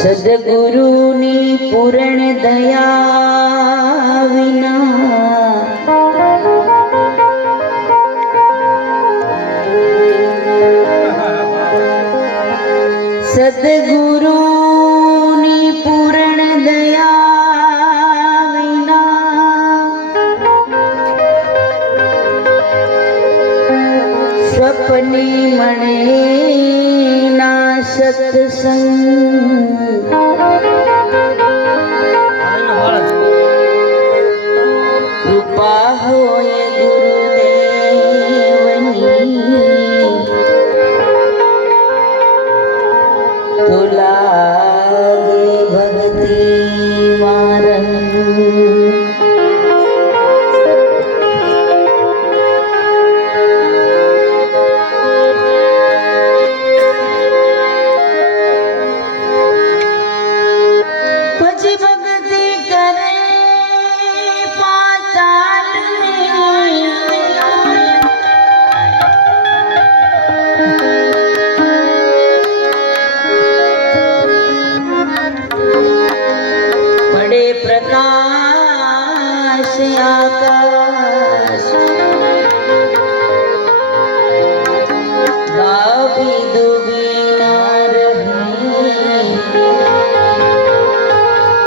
સદગુરુની પૂર્ણ દયા વિના સદગુરુની પૂર્ણ દયા વિના સ્વપ્ને મળે ના સત્સંગ કૃપા હોય ગુરુદેવની તો લાગે ભક્તિ મારમ प्रकाश आकाश गावी दुबीना रहे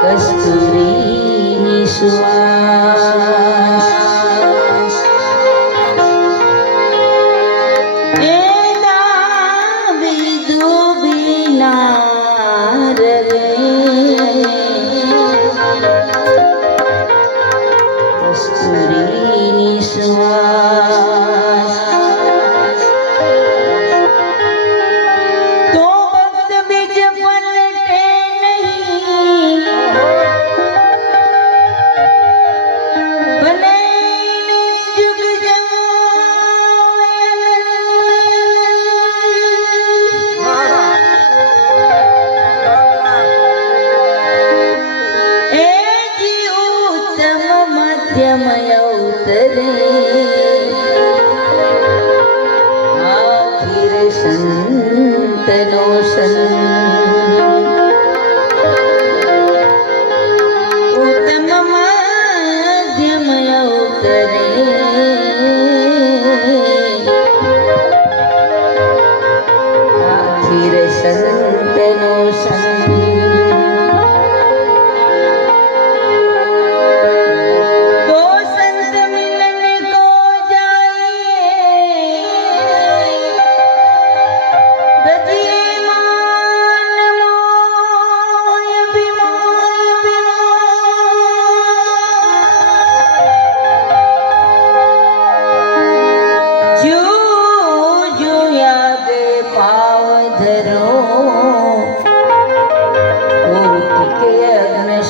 कस्तूरी निश्वास ए गावी दुबीना रहे કસ્તુરીની શ્વાસ તો ભક્ત બીજ પલટે નહીં ભલે જુગ એ જીવ મધ્યમય ઉતરે આખિર સંતનો સંગ ઉત્તમ મધ્યમય ઉતરે આખિર સંતનો સંગ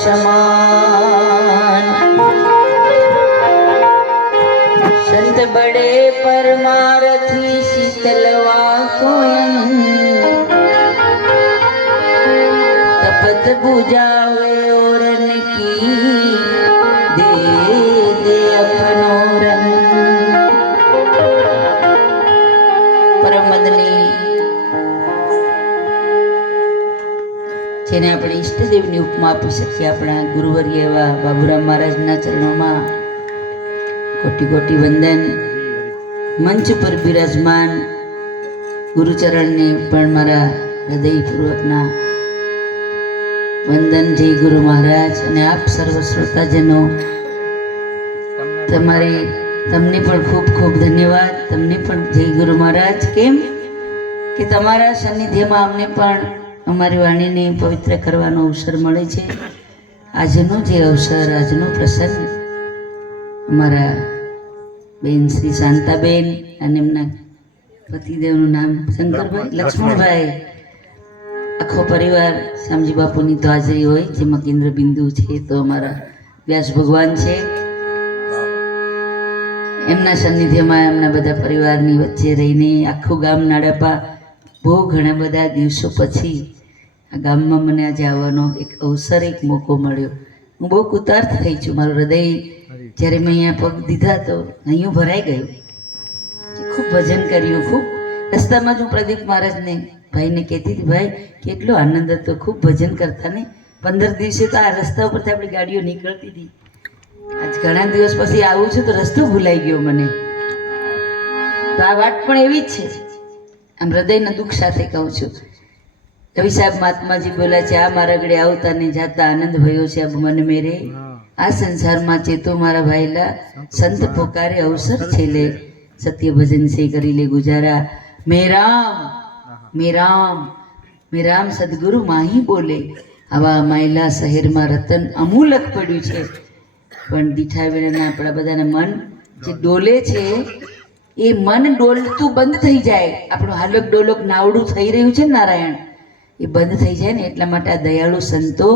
સમાન સંત બડે પરમારથી શીતલવા કોયમ તપત बुझावे और की दे दे अपनो रंग પરમ મદની જેને આપણે ઈષ્ટદેવની ઉપમા આપી શકીએ આપણા ગુરુવર્ય એવા બાબુરામ મહારાજના ચરણોમાં કોટી કોટી વંદન. મંચ પર બિરાજમાન ગુરુચરણને પણ મારા હૃદયપૂર્વકના વંદન. જય ગુરુ મહારાજ. અને આપ સર્વ શ્રોતાજનો તમને પણ ખૂબ ખૂબ ધન્યવાદ. તમને પણ જય ગુરુ મહારાજ. કેમ કે તમારા સાનિધ્યમાં અમને પણ અમારી વાણીને પવિત્ર કરવાનો અવસર મળે છે. આજનો જે અવસર, આજનો પ્રસંગ અમારા બેન શ્રી શાંતાબેન અને એમના પતિદેવનું નામ શંકરભાઈ, લક્ષ્મણભાઈ, આખો પરિવાર શામજી બાપુની તો હાજરી હોય, જેમાં કેન્દ્ર બિંદુ છે તો અમારા વ્યાસ ભગવાન છે. એમના સાનિધ્યમાં એમના બધા પરિવારની વચ્ચે રહીને આખું ગામ નાડાપા બહુ ઘણા બધા દિવસો પછી આ ગામમાં મને આજે આવવાનો એક અવસર, એક મોકો મળ્યો. હું બહુ કૃતાર્થ થઈ છું. મારું હૃદય જ્યારે મેં અહીંયા પગ દીધા તો અહીંયા ભરાઈ ગયું. ખૂબ ભજન કર્યું. ખૂબ રસ્તામાં જ હું પ્રદીપ મહારાજને ભાઈને કહેતી હતી, ભાઈ કેટલો આનંદ હતો, ખૂબ ભજન કરતા ને. 15 દિવસે તો આ રસ્તા ઉપરથી આપણી ગાડીઓ નીકળતી હતી. આજ ઘણા દિવસ પછી આવું છું તો રસ્તો ભૂલાઈ ગયો મને. તો આ વાત પણ એવી જ છે. આમ હૃદયના દુઃખ સાથે કહું છું. કવિ સાહેબ મહાત્માજી બોલ્યા છે, આ મારા ગળે આવતા ને જાતા આનંદ ભયો છે અબ મન મેરે, આ સંસારમાં ચેતો મારા ભાઈલા, સંત પોકારે અવસર છેલે, સત્ય ભજન સે કરી લે ગુજારા, મેરામ મેરામ મેરામ સદગુરુ માહી બોલે. આવા માયલા શહેરમાં રતન અમૂલક પડ્યું છે. પણ દીઠા વેળાના આપણા બધાના મન જે ડોલે છે એ મન ડોલતું બંધ થઈ જાય. આપણું હાલક ડોલક નાવડું થઈ રહ્યું છે નારાયણ, એ બંધ થઈ જાય ને એટલા માટે આ દયાળુ સંતો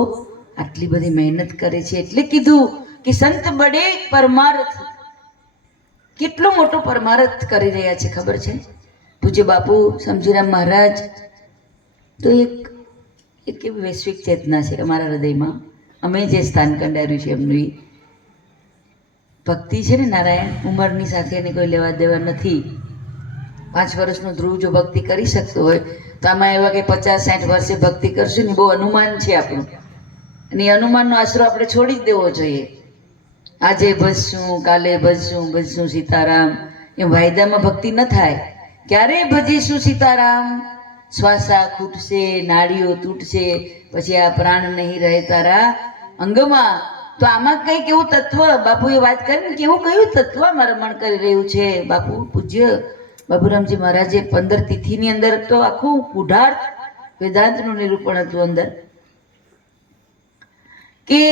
આટલી બધી મહેનત કરે છે. એટલે કીધું કે સંત બડે પરમાર્થ. કેટલો મોટો પરમાર્થ કરી રહ્યા છે ખબર છે? પૂજ્ય બાપુ સમજીરામ મહારાજ તો એક એવી વૈશ્વિક ચેતના છે અમારા હૃદયમાં. અમે જે સ્થાન કંડાર્યું છે એમનું ભક્તિ છે ને નારાયણ, ઉંમરની સાથે એને કોઈ લેવા દેવા નથી. 5 વર્ષનું ધ્રુવ જો ભક્તિ કરી શકતો હોય તો આમાં એવા કે 50-60 વર્ષે ભક્તિ કરશું ને બહુ અનુમાન છે આપણું. અને એ અનુમાનનો આશરો આપણે છોડી જ દેવો જોઈએ. આજે ભજશું, કાલે ભજશું સીતારામ, એમ વાયદામાં ભક્તિ ન થાય. ક્યારે ભજીશું સીતારામ? શ્વાસા ખૂટશે, નાડીઓ તૂટશે, પછી આ પ્રાણ નહીં રહે તારા અંગમાં. તો આમાં કંઈક એવું તત્વ બાપુએ વાત કરીને કેવું કયું તત્વ રમણ કરી રહ્યું છે. બાપુ પૂજ્ય બાબુરામજી મહારાજે 15 તિથિની અંદર તો આખું પુઢાર્થ વેદાંતનું નિરૂપણ હતું અંદર, કે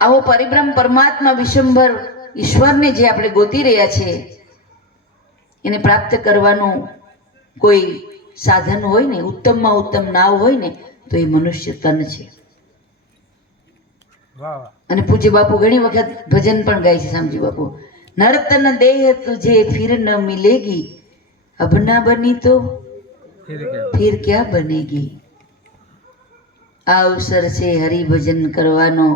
આવો પરિબ્રહ્મ પરમાત્મા વિશ્વંભર ઈશ્વરને જે આપણે ગોતી રહ્યા છે એને પ્રાપ્ત કરવાનું કોઈ સાધન હોય ને, ઉત્તમમાં ઉત્તમ નાવ હોય ને તો એ મનુષ્ય તન છે. અને પૂજ્ય બાપુ ઘણી વખત ભજન પણ ગાય છે શામજી બાપુ, નર્તન દેહ તુझे फिर न मिलेगी, अब ना बनी तो फिर क्या बनेगी. આ અવસર છે હરિભજન કરવાનો,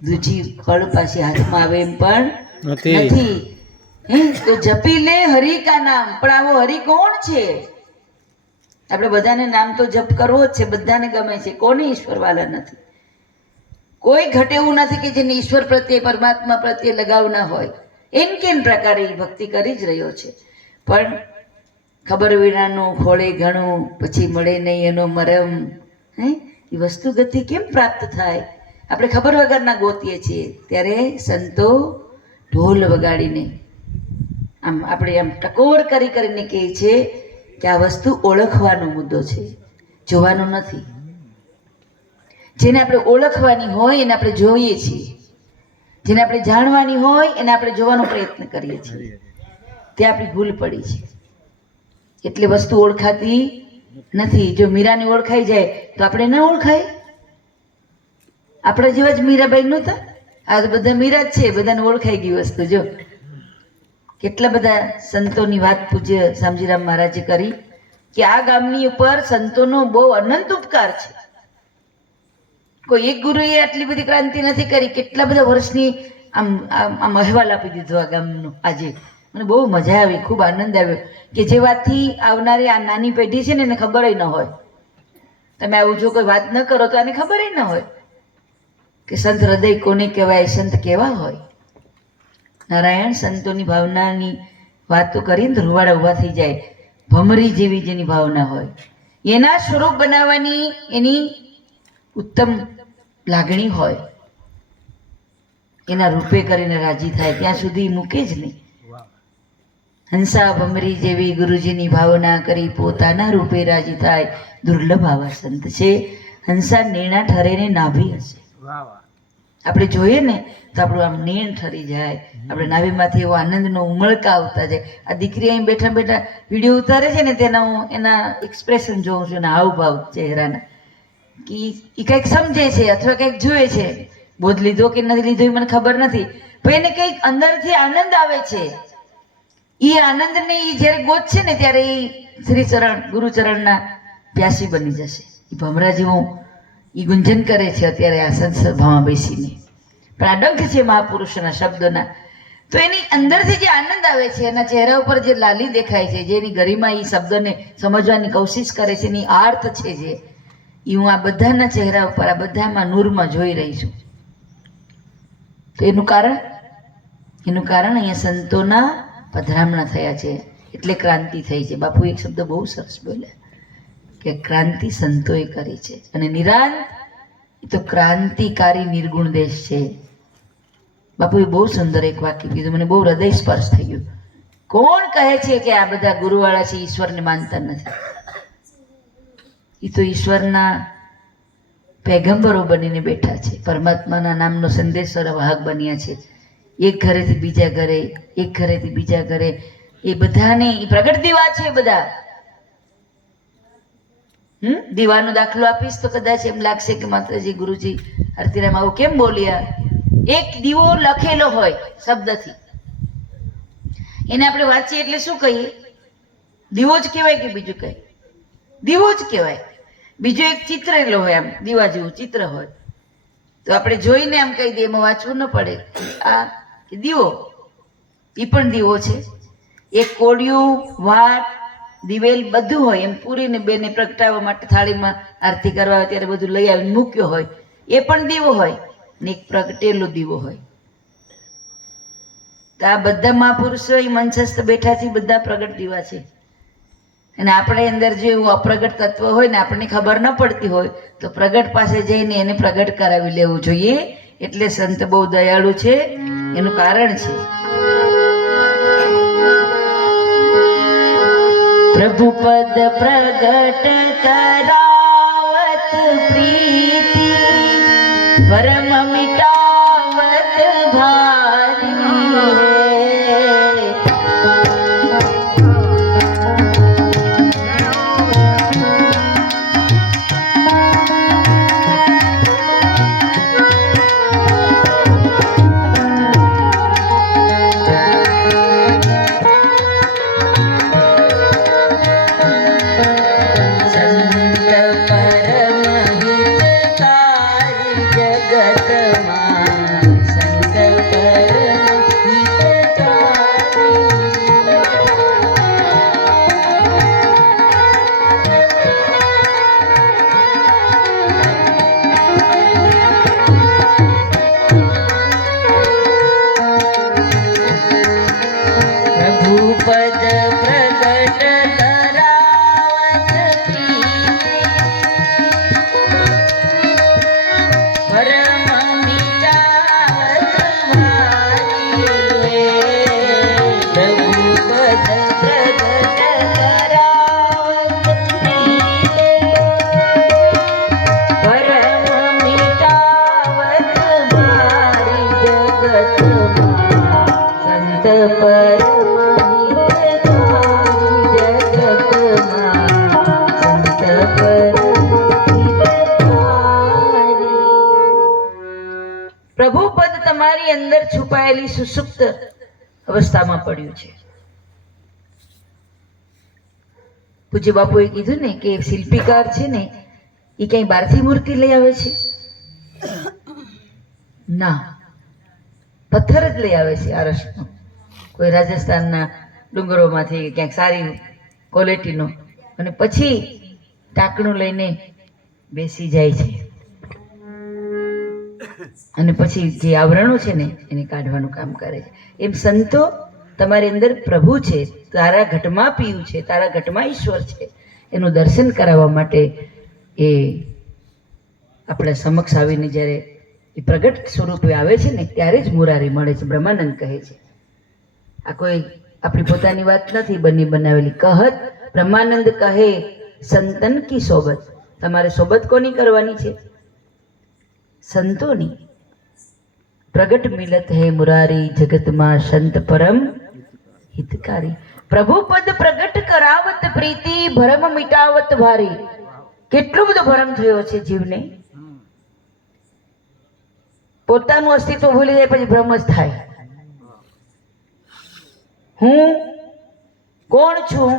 દૂજી ફળ પાછી હાથમાં આવે એમ પણ નથી. તો જપી લે હરિ કા નામ. પણ આવો હરિ કોણ છે? આપણે બધાને નામ તો જપ કરવો જ છે, બધાને ગમે છે. કોને ઈશ્વર વાલા નથી? કોઈ ઘટે એવું નથી કે જેને ઈશ્વર પ્રત્યે પરમાત્મા પ્રત્યે લગાવ ના હોય. એમ કેમ પ્રકારે ભક્તિ કરી જ રહ્યો છે. પણ ખબર વિનાનું ખોળે ઘણું, પછી મળે નહીં એનો મરમ. એ વસ્તુ ગતિ કેમ પ્રાપ્ત થાય? આપણે ખબર વગરના ગોતીએ છીએ. ત્યારે સંતો ઢોલ વગાડીને આમ આપણે આમ ટકોર કરીને કહે છે કે આ વસ્તુ ઓળખવાનો મુદ્દો છે, જોવાનો નથી. જેને આપણે ઓળખવાની હોય એને આપણે જોઈએ છીએ, જેને આપણે જાણવાની હોય એને આપણે જોવાનો પ્રયત્ન કરીએ છીએ. ત્યાં આપણી ભૂલ પડી છે. એટલે વસ્તુ ઓળખાતી નથી. જો મીરાને ઓળખાઈ જાય તો આપણે ન ઓળખાય? આપણા જેવા જ મીરાબાઈ નહોતા? આ બધા મીરા જ છે, બધાને ઓળખાઈ ગઈ વસ્તુ. જો કેટલા બધા સંતોની વાત પૂજ્ય શામજીરામ મહારાજે કરી કે આ ગામની ઉપર સંતોનો બહુ અનંત ઉપકાર છે. કોઈ એક ગુરુએ આટલી બધી ક્રાંતિ નથી કરી. કેટલા બધા વર્ષની આમ અહેવાલ આપી દીધો આ ગામનો. આજે મને બહુ મજા આવી, ખૂબ આનંદ આવ્યો કે જે વાતથી આવનારી આ નાની પેઢી છે ને એને ખબર ન હોય. તમે આવું જો કોઈ વાત ન કરો તો આને ખબર ન હોય કે સંત હૃદય કોને કહેવાય, સંત કેવા હોય. નારાયણ સંતોની ભાવનાની વાતો કરીને તો રૂવાડા ઊભા થઈ જાય. ભમરી જેવી જેની ભાવના હોય એના સ્વરૂપ બનાવવાની એની ઉત્તમ લાગણી હોય, એના રૂપે કરીને રાજી થાય ત્યાં સુધી મૂકે જ નહીં. હંસા ભમરી જેવી ગુરુજીની ભાવના કરી પોતાના રૂપે રાજી થાય. દુર્લભ આવા સંત છે. હંસા નેણા ઠરે ને નાભી હશે. આપણે જોઈએ ને તો આપણું આમ નેણ ઠરી જાય. આપણે નાભીમાંથી એવો આનંદનો ઉમળકા આવતા જાય. આ દીકરી અહીં બેઠા બેઠા વિડીયો ઉતારે છે ને તેના હું એના એક્સપ્રેશન જોઉં છું, એના હાવભાવ ચહેરાના, કે એ કંઈક સમજે છે અથવા કંઈક જુએ છે. બોધ લીધો કે નથી લીધો એ મને ખબર નથી, પણ એને કંઈક અંદરથી આનંદ આવે છે. એ આનંદને એ જ્યારે ગોતશે ને ત્યારે એ શ્રીચરણ ગુરુચરણના પ્યાસી બની જશે. એ ભમરા જેવું એ ગુંજન કરે છે અત્યારે આ સત્સભામાં બેસીને. પણ આ ડંખ છે મહાપુરુષના શબ્દોના, તો એની અંદરથી જે આનંદ આવે છે, એના ચહેરા ઉપર જે લાલી દેખાય છે, જેની ગરિમા એ શબ્દને સમજવાની કોશિશ કરે છે, એની આર્ત છે જે, એ હું આ બધાના ચહેરા ઉપર, આ બધામાં નૂરમાં જોઈ રહી છું. તો એનું કારણ અહીંયા સંતોના પધરામણા થયા છે એટલે ક્રાંતિ થઈ છે. બાપુ એક શબ્દ બહુ સરસ બોલ્યા કે ક્રાંતિ સંતોએ કરી છે, અને નિરાંત એ તો ક્રાંતિકારી નિર્ગુણ દેશ છે. બાપુએ બહુ સુંદર એક વાક્ય કીધું, મને બહુ હૃદય સ્પર્શ થઈ ગયું. કોણ કહે છે કે આ બધા ગુરુવાળા છે ઈશ્વરને માનતા નથી? એ તો ઈશ્વરના પેગંબરો બનીને બેઠા છે, પરમાત્માના નામનો સંદેશર વાહક બન્યા છે. એક ઘરેથી બીજા ઘરે, એક ઘરેથી બીજા ઘરે, એ બધાને એ પ્રગટ દીવા છે બધા. દીવાનો દાખલો આપીશ તો કદાચ એમ લાગશે કે માતાજી ગુરુજી આરતીરામ આવું કેમ બોલ્યા. એક દીવો લખેલો હોય શબ્દથી, એને આપણે વાંચીએ એટલે શું કહીએ? દીવો જ કહેવાય કે બીજું કઈ? દીવો જ કહેવાય. બીજું એક ચિત્રેલો હોય, આમ દીવા જેવું ચિત્ર હોય તો આપણે જોઈને આમ કહી દઈએ, એમાં વાંચવું ન પડે. આ દીવો, એ પણ દીવો છે. એક કોડિયું, વાટ, દિવેલ બધું હોય. એમ પૂરીને બેને પ્રગટાવવા માટે થાળીમાં આરતી કરવા આવે ત્યારે બધું લઈ આવીને મૂક્યો હોય, એ પણ દીવો હોય. ને એક પ્રગટેલો દીવો હોય. તો આ બધા મહાપુરુષો એ મંચસ્થ બેઠા છે, બધા પ્રગટ દીવા છે. અને આપણે અંદર જો એવું અપ્રગટ તત્વ હોય ને, આપણને ખબર ન પડતી હોય તો પ્રગટ પાસે જઈને એને પ્રગટ કરાવી લેવું જોઈએ. એટલે સંત બહુ દયાળુ છે, એનું કારણ છે પ્રભુ પદ પ્રગટ કરાવત પ્રીતિ, પરમ મિટાવત ભારી. પ્રભુ પદ તમારી અંદર છુપાયેલી સુષુપ્ત અવસ્થામાં પડ્યું છે. પૂજ્ય બાપુએ કીધું ને કે શિલ્પીકાર છે ને એ કઈ બહારથી મૂર્તિ લઈ આવે છે? ના, પથ્થર જ લઈ આવે છે આરસનો, કોઈ રાજસ્થાનના ડુંગરોમાંથી ક્યાંક સારી ક્વોલિટીનો, અને પછી ટાંકણું લઈને બેસી જાય છે, અને પછી જે આવરણો છે ને એને કાઢવાનું કામ કરે છે. એમ સંતો તમારી અંદર પ્રભુ છે, તારા ઘટમાં પીયું છે, તારા ઘટમાં ઈશ્વર છે, એનું દર્શન કરાવવા માટે એ આપણા સમક્ષ આવીને જ્યારે એ પ્રગટ સ્વરૂપે આવે છે ને ત્યારે જ મુરારી મળે છે. બ્રહ્માનંદ કહે છે, આ કોઈ આપણી પોતાની વાત નથી બની બનાવેલી. કહત બ્રહ્માનંદ કહે સંતન કી સોબત. તમારે સોબત કોની કરવાની છે? સંતોની. પ્રગટ મિલત હે મુરારી જગતમાં સંત પરમ હિતકારી. પ્રભુ પદ પ્રગટ કરાવત પ્રીતિ, ભરમ મિટાવત ભારી. કેટલો બધો ભરમ થયો છે જીવને. પોતાનું અસ્તિત્વ ભૂલી જાય પછી ભ્રમ જ થાય. હું કોણ છું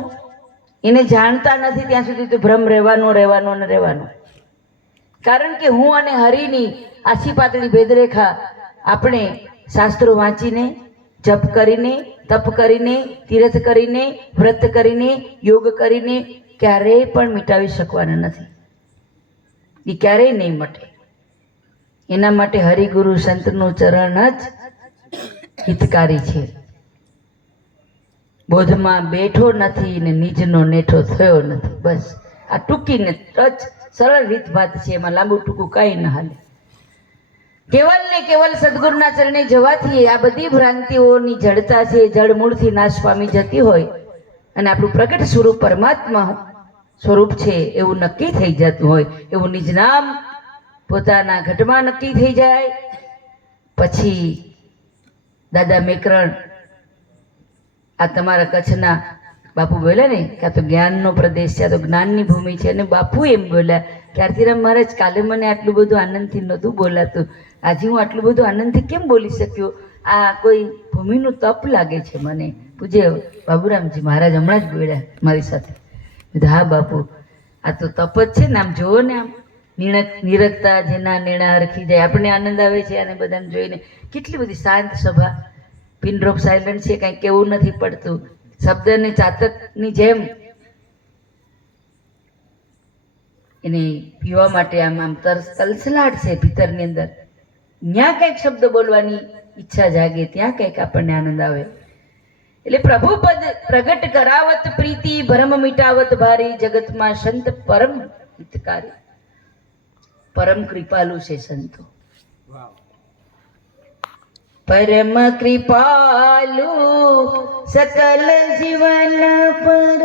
એને જાણતા નથી ત્યાં સુધી તો ભ્રમ રહેવાનો. કારણ કે હું અને હરિની આછી પાતળી ભેદરેખા આપણે શાસ્ત્રો વાંચીને, જપ કરીને, તપ કરીને, તીર્થ કરીને, વ્રત કરીને, યોગ કરીને ક્યારેય પણ મિટાવી શકવાના નથી. એ ક્યારેય નહીં મટે. એના માટે હરિગુરુ સંતનું ચરણ જ હિતકારી છે. બોધમાં બેઠો નથી ને નિજનો નેઠો થયો નથી. બસ આ ટૂંકીને ટચ સરળ રીતભાત છે, એમાં લાંબુ ટૂંકું કાંઈ ન હાલે. કેવલ ને કેવલ સદગુરુના ચરણે જવાથી આ બધી ભ્રાંતિઓની જડતા છે જડમૂળથી નાશ પામી જતી હોય અને આપણું પ્રગટ સ્વરૂપ પરમાત્મા સ્વરૂપ છે એવું નક્કી થઈ જતું હોય, એવું નિજ નામ પોતાના ઘટમાં નક્કી થઈ જાય. પછી દાદા મેકરણ આ તમારા કચ્છના બાપુ બોલ્યા ને કે આ તો જ્ઞાનનો પ્રદેશ છે, આ તો જ્ઞાનની ભૂમિ છે. અને બાપુ એમ બોલ્યા કે આરતીરામ મહારાજ કાલે મને આટલું બધું આનંદથી નહોતું બોલાતું, આજે હું આટલું બધું આનંદથી કેમ બોલી શક્યો? આ કોઈ ભૂમિનું તપ લાગે છે મને. પૂજ્ય બાબુરામજી મહારાજ હમણાં જ બોલ્યા મારી સાથે. હા બાપુ, આ તો તપ જ છે ને. આમ જુઓ ને, આમ નિરખતા જેના નિર્ણા હરખી જાય. આપણને આનંદ આવે છે અને બધાને જોઈને. કેટલી બધી શાંત સભા, પિન ડ્રોપ સાયલન્ટ છે, કાંઈ કેવું નથી પડતું. શબ્દને ચાતકની જેમ એને પીવા માટે આમ આમ તલસલાટ છે ભીતરની અંદર. ત્યાં કંઈક શબ્દ બોલવાની ઈચ્છા જાગે, ત્યાં કંઈક આપણને આનંદ આવે. એટલે પ્રભુ પદ પ્રગટ કરાવત પ્રીતિ, ભરમ મિટાવત ભારી, જગતમાં સંત પરમ હિતકારી. પરમ કૃપાલુ છે સંતો. પરમ કૃપાલુ સકલ જીવન પર,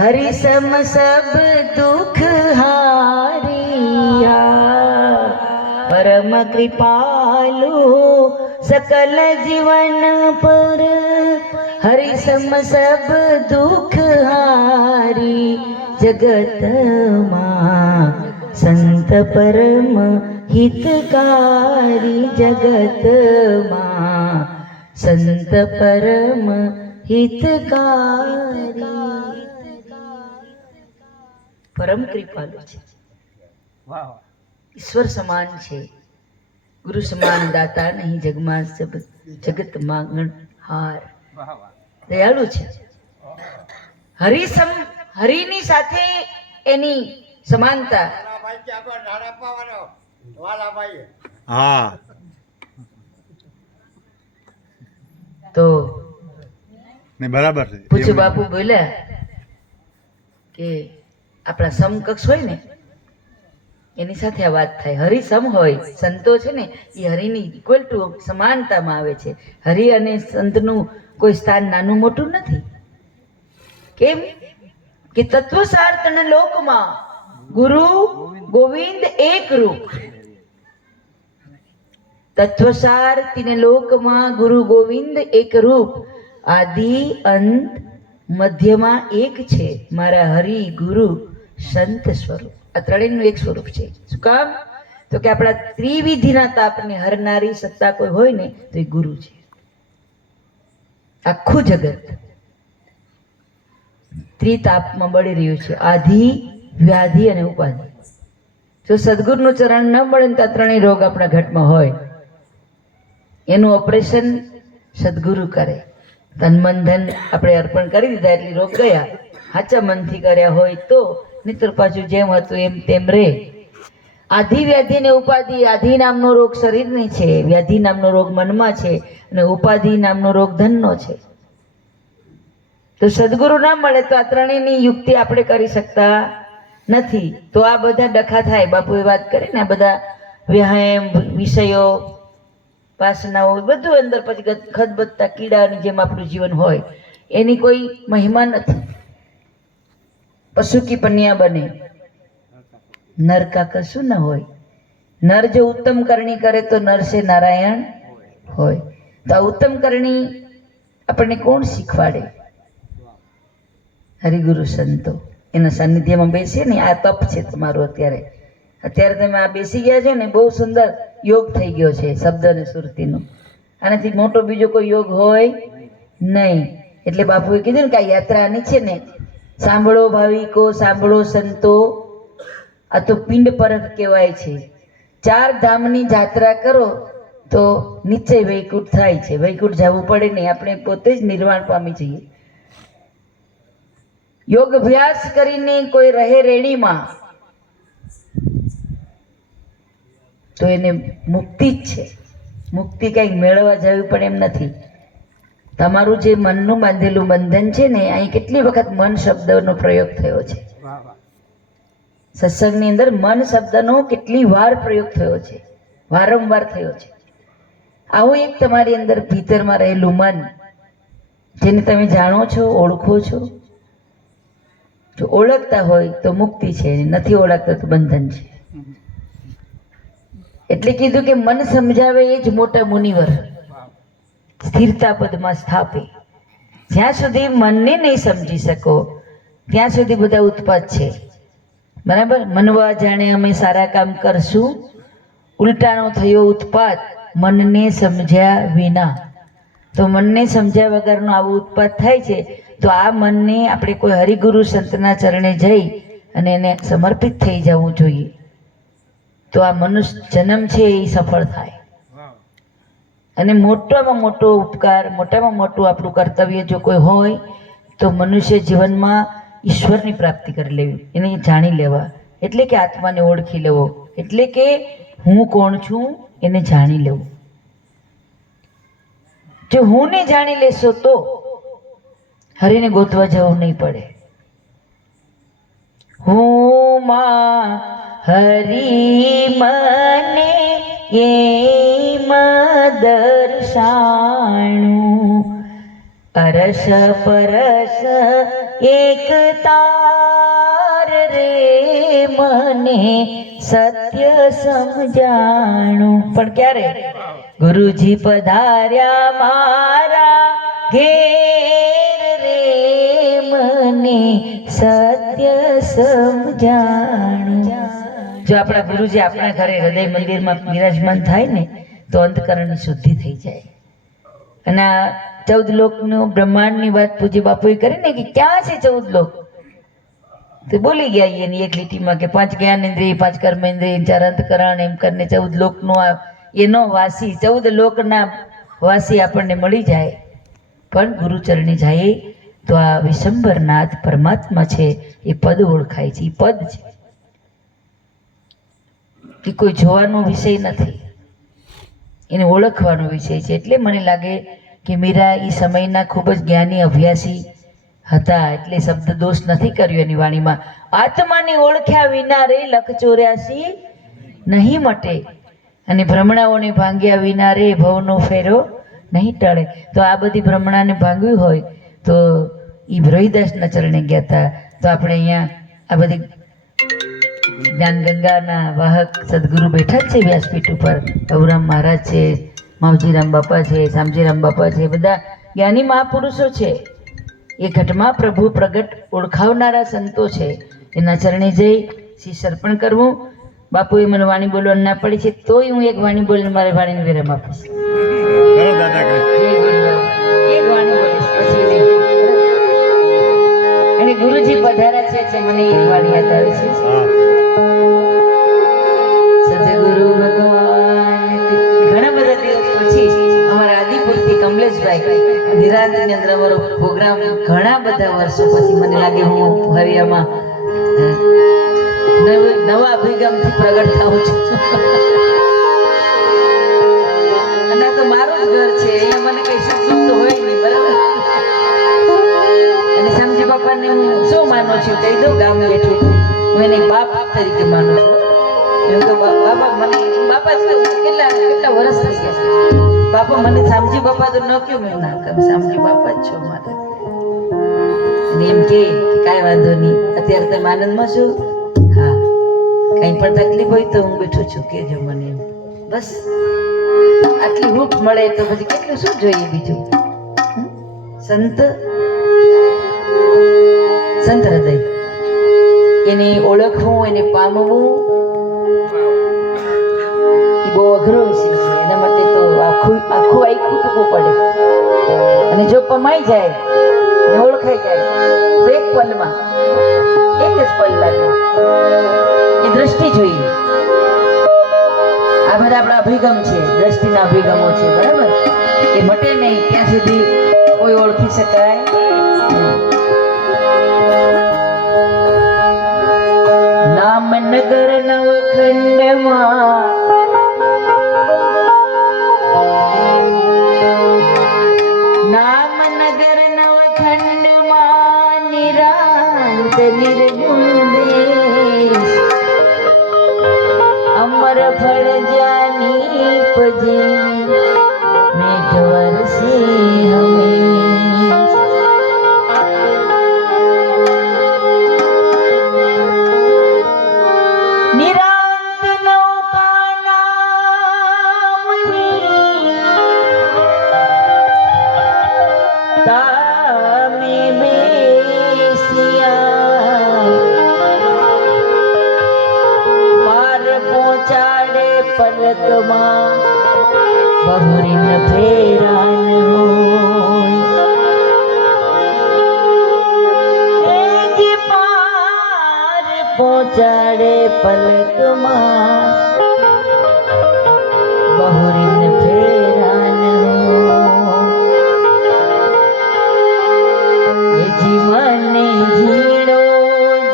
હરિ સમ સબ દુઃખ હારિયા. પરમ કૃપાલુ સકલ જીવન પર, હરિ સમ સબ દુઃખ હારી. જગતમાં સંત પરમ હિતકારી. જગતમાં સંત પરમ હિતકારી. પરમ કૃપાલુ છે, ઈશ્વર સમાન છે, ગુરુ સમાન દાતા નહીં. જગમાં જગત માંગણ હાર. દયાળુ છે. હરિની સાથે એની સમાનતા. હા તો બરાબર છે. પૂછ્યું બાપુ બોલ્યા કે આપણા સમકક્ષ હોય ને એની સાથે આ વાત થાય. હરિ સમ હોય, સંતો છે ને એ હરિની ઇક્વલ ટુ સમાનતામાં આવે છે. હરિ અને સંતનું કોઈ સ્થાન નાનું મોટું નથી. કેમ કે તત્વસાર તન લોકમાં ગુરુ ગોવિંદ એક રૂપ. તત્વસાર તીને લોકમાં ગુરુ ગોવિંદ એક રૂપ. આદિ અંત મધ્યમાં એક છે મારા હરિ ગુરુ સંત સ્વરૂપ. આ ત્રણેયનું એક સ્વરૂપ છે. શું કામ? તો કે આપણા ત્રિવિધિના તાપને હરનારી સત્તા કોઈ હોય ને તો એ ગુરુ છે. આખું જગત ત્રિતાપમાં બળી રહ્યું છે, આધિ, વ્યાધિ અને ઉપાધિ. જો સદગુરુનું ચરણ ન મળે ને તો ત્રણેય રોગ આપણા ઘટમાં હોય. એનું ઓપરેશન સદગુરુ કરે. તન મન ધન આપણે અર્પણ કરી દીધા એટલે રોગ ગયા. હાચા મનથી કર્યા હોય તો, નહીતર પાછું જેમ હતું એમ તેમ રે. આધિ, વ્યાધિ ને ઉપાધિ. આધિ નામનો રોગ શરીરની છે, વ્યાધિ નામનો રોગ મનમાં છે અને ઉપાધિ નામનો રોગ ધનનો છે. તો સદગુરુ ના મળે તો આ ત્રણેયની યુક્તિ આપણે કરી શકતા નથી. તો આ બધા ડખા થાય. બાપુએ વાત કરી ને, આ બધા વ્યાયામ, વિષયો, વાસનાઓ બધું અંદર પછી ખદબદતા કીડાની જેમ આપણું જીવન હોય. એની કોઈ મહિમા નથી. પશુ કી પન્યા બને, નર કા કશું ન હોય. નર જો ઉત્તમ કરણી કરે તો નર સે નારાયણ હોય. તો આ ઉત્તમ કરણી આપણને કોણ શીખવાડે? હરિગુરુ સંતો. એના સાનિધ્યમાં બેસીએ ને. આ તપ છે તમારું. અત્યારે તમે આ બેસી ગયા છો ને, બહુ સુંદર યોગ થઈ ગયો છે શબ્દ અને સુરતીનો. આનાથી મોટો બીજો કોઈ યોગ હોય નહીં. એટલે બાપુએ કીધું ને કે આ યાત્રા આની છે ને, સાંભળો ભાવિકો, સાંભળો સંતો, આ તો પિંડ પરખ કહેવાય છે. 4 ધામની યાત્રા કરો તો નિશ્ચય વૈકુંઠ થાય છે. વૈકુંઠ જવું પડે નહીં, આપણે પોતે જ નિર્વાણ પામી જઈએ. યોગ અભ્યાસ કરીને કોઈ રહે રેણીમાં તો એને મુક્તિ જ છે. મુક્તિ કંઈક મેળવવા જવી પડે એમ નથી. તમારું જે મનનું બાંધેલું બંધન છે ને, અહીં કેટલી વખત મન શબ્દનો પ્રયોગ થયો છે. સત્સંગની અંદર મન શબ્દનો કેટલી વાર પ્રયોગ થયો છે, વારંવાર થયો છે. આવું એક તમારી અંદર ભીતરમાં રહેલું મન, જેને તમે જાણો છો, ઓળખો છો. જો ઓળખતા હોય તો મુક્તિ છે, નથી ઓળખતા તો બંધન છે. એટલે કીધું કે મન સમજાવે એ જ મોટા મુનિવર, સ્થિરતા પદમાં સ્થાપે. જ્યાં સુધી મનને નહીં સમજી શકો ત્યાં સુધી બધા ઉત્પાદ છે. બરાબર? મનવા જાણે અમે સારા કામ કરશું, ઉલટાનો થયો ઉત્પાદ મનને સમજ્યા વિના. તો મનને સમજ્યા વગરનો આવો ઉત્પાદ થાય છે. તો આ મનને આપણે કોઈ હરિગુરુ સંતના ચરણે જઈ અને એને સમર્પિત થઈ જવું જોઈએ. તો આ મનુષ્ય જન્મ છે એ સફળ થાય. અને મોટામાં મોટો ઉપકાર, મોટામાં મોટું આપણું કર્તવ્ય જો કોઈ હોય તો મનુષ્ય જીવનમાં ઈશ્વરની પ્રાપ્તિ કરી લેવી, એને જાણી લેવા. એટલે કે આત્માને ઓળખી લેવો, એટલે કે હું કોણ છું એને જાણી લેવું. જો હું ને જાણી લેશો તો હરિને ગોતવા જવું નહીં પડે. હું માં હરી મને એમ દર્શાણું, અરસ પરસ એક તાર રે મને સત્ય સમજાણું. પણ ક્યારે? ગુરુજી પધાર્યા મારા ઘેર રે મને સત્ય સમજાણું. જો આપણા ગુરુજી આપણા ઘરે હૃદય મંદિરમાં બિરાજમાન થાય ને તો અંતકરણની શુદ્ધિ થઈ જાય. અને આ 14 લોકનો બ્રહ્માંડની વાત પૂજ્ય બાપુએ કરી ને કે ક્યાં છે 14 લોક, તો બોલી ગયા એની એક લીટીમાં કે 5 જ્ઞાનેન્દ્રિય, 5 કર્મેન્દ્રિય, 4 અંતકરણ, એમ કરીને 14 લોકનો એનો વાસી, 14 લોકના વાસી આપણને મળી જાય. પણ ગુરુચરણે જાય તો આ વિશંભરનાથ પરમાત્મા છે એ પદ ઓળખાય છે. એ પદ છે એ કોઈ જોવાનો વિષય નથી, એને ઓળખવાનો વિષય છે. એટલે મને લાગે કે મીરા એ સમયના ખૂબ જ જ્ઞાની અભ્યાસી હતા, એટલે શબ્દ દોષ નથી કર્યો એની વાણીમાં. આત્માને ઓળખ્યા વિના રે લખ 84 નહીં મટે, અને ભ્રમણાઓને ભાંગ્યા વિના રે ભવનો ફેરો નહીં ટળે. તો આ બધી ભ્રમણાને ભાંગવી હોય તો એ રોહિદાસના ચરણે ગયા હતા. તો આપણે અહીંયા આ બધી જ્ઞાન ગંગાના વાહક સદગુરુ બેઠા જ છે વ્યાસપીઠ ઉપર. અવરામ મહારાજ છે, માવજીરામ બાપા છે, શામજીરામ બાપા છે, બધા જ્ઞાની મહાપુરુષો છે. એ ઘટમાં પ્રભુ પ્રગટ ઓળખાવનારા સંતો છે. એના ચરણે જઈ શીશ અર્પણ કરવું. બાપુએ મને વાણી બોલવા ના પડી છે, તોય હું એક વાણી બોલીને મારે વાણીને વિરામ આપીશ. એક વાણી બોલીશ પછી અને ગુરુજી પધાર્યા છે એટલે મને એક વાણી યાદ આવે છે. સદગુરુ ભગવાન ઘણા બધા દિવસ પછી અમારા આદિપુરથી કમલેશભાઈ નિરાંતની અંદર અમારો પ્રોગ્રામ ઘણા બધા વર્ષો પછી મને લાગે હું હરિયામાં નવા અભિગમથી પ્રગટ થાઉં છું. અને તો મારું જ ઘર છે, અહીંયા મને કઈ સુખ દુઃખ તો હોય નહીં. બરાબર? અને સમજી બાપાને હું શું માનું છું કહી દઉં. ગામ બેઠું હું એને બાપ તરીકે માનું છું. એમ તો બાપા મને બાપા જ કેટલા વર્ષ થઈ ગયા. બાપા મને સામજી બાપા તો ન કયો, મેં ના કહ્યું સામજી બાપા જ છો મારા. અને એમ કે કાંઈ વાંધો નહીં, અત્યારે તમે આનંદમાં છો? હા, કંઈ પણ તકલીફ હોય તો હું બેઠું છું, કહેજો મને. એમ બસ આટલી હૂંફ મળે તો પછી કેટલું શું જોઈએ બીજું. સંત હૃદય, એને ઓળખવું, એને પામવું, એ બહુ અઘરો વિષય છે. એના માટે તો આખું આખું આખું ટૂંકું પડે. અને જો કમાઈ જાય અને ઓળખાઈ જાય તો એક પલમાં એક જ પલ લાગે. એ દ્રષ્ટિ જોઈએ. આ બધા આપણા અભિગમ છે, દ્રષ્ટિના અભિગમો છે, બરાબર? એ મટે નહીં ત્યાં સુધી કોઈ ઓળખી શકાય નહીં. નામનગર નવખંડમાં નામનગર નવખંડમાં નિરાંત નિર્ગુણ દેશ અમર ફળ જાની પજે મેઘ વરસે હમેશ. નિરાંત નૌકા નામની તામે બેસિયા પાર પહોંચાડે પલકમાં બહુરીન ફેરાન હોય. એ પાર પહોંચાડે પલકમાં બહુરીન ફેરાન હોય. એ જીવને ઝીણો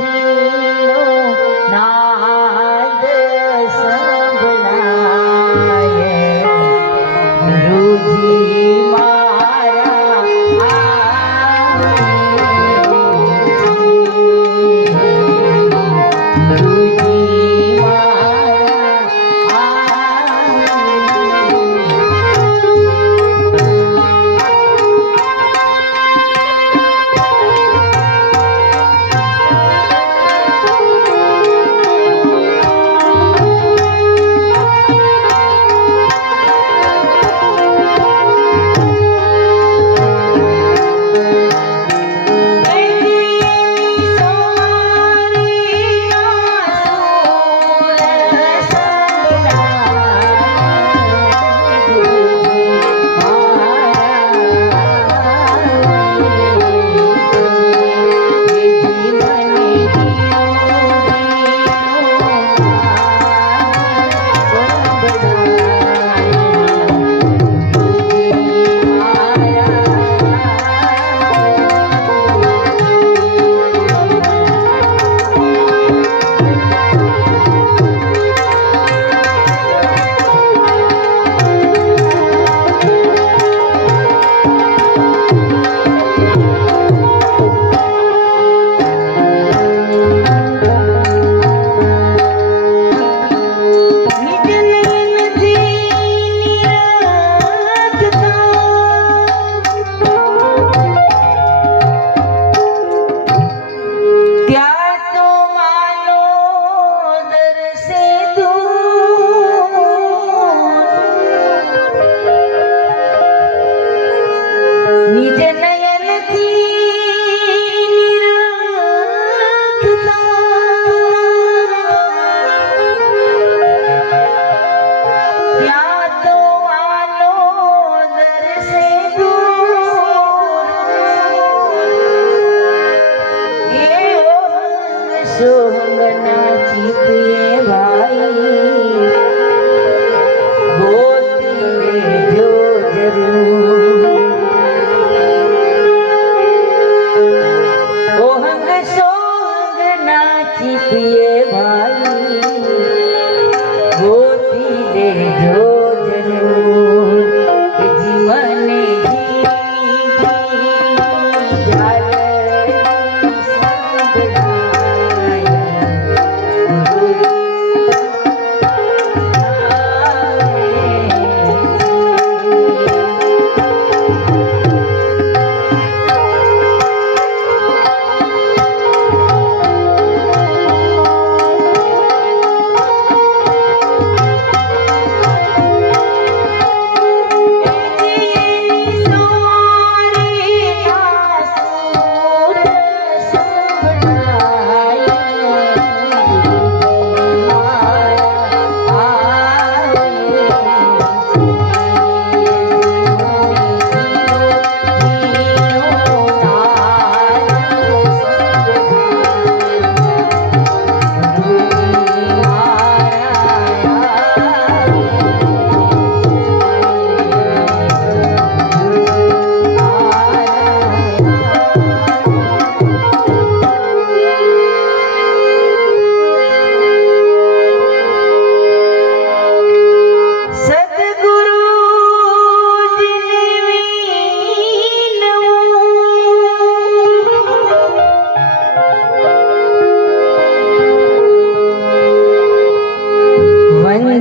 ઝીણો નાદ સંભળાય ગુરુજી મારા આવે છે. ગુરુજી મારા આવે पिए